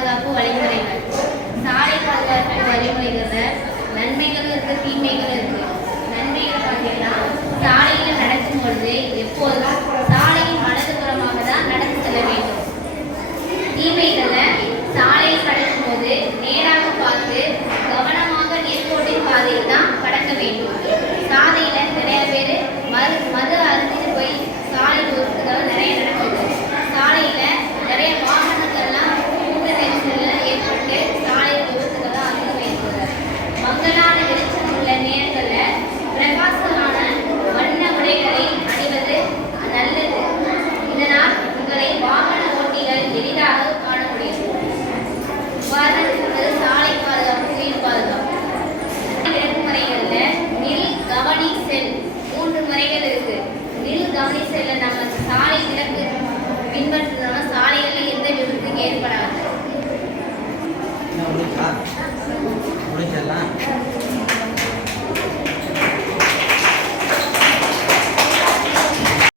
பாதுகாப்பு வழிமுறைகள். சாலை பாதுகாப்பு வழிமுறைகளில் நன்மைகளும் இருக்கு, தீமைகளும் இருக்கு. நன்மைகள் பார்த்தீங்கன்னா, சாலையில் நடக்கும் பொழுது எப்போதும் சாலையின் வலதுபுறமாக தான் நடந்து செல்ல வேண்டும். தீமைகளில் சாலையை கடக்கும் போது நேராக பார்த்து கவனமாக நேர்கோட்டின் பாதையில் தான் கடக்க வேண்டும். சாலையில நிறைய பேர் மது அருந்திட்டு போய் சாலை விபத்துகள் நிறைய நடக்குது. சாலையில நிறைய வாகனங்கள்லாம் கூட்ட நெரிசல் ஏற்பட்டு சாலை விபத்துகள் அதிகம் ஏற்படுது. மங்களான வெளிச்சம் உள்ள நேரங்களில் பிரகாசமான வண்ண உடைகளை அணிவது நல்லது. இதனால் உங்களை வாகன ஓட்டிகள் எளிதாக காண முடியும். உதாரணத்துக்கு சாலை பாதுகாப்பு, உயிர் பாதுகாப்பு. விளக்குமுறைகளில் நில், கவனி, செல் 3 முறைகள் இருக்கு. நில், கவனி, செல்ல நம்ம சாலை விளக்கு பின்பற்றினோம்னா சாலைகளில் எந்த விபத்தும் ஏற்படாது.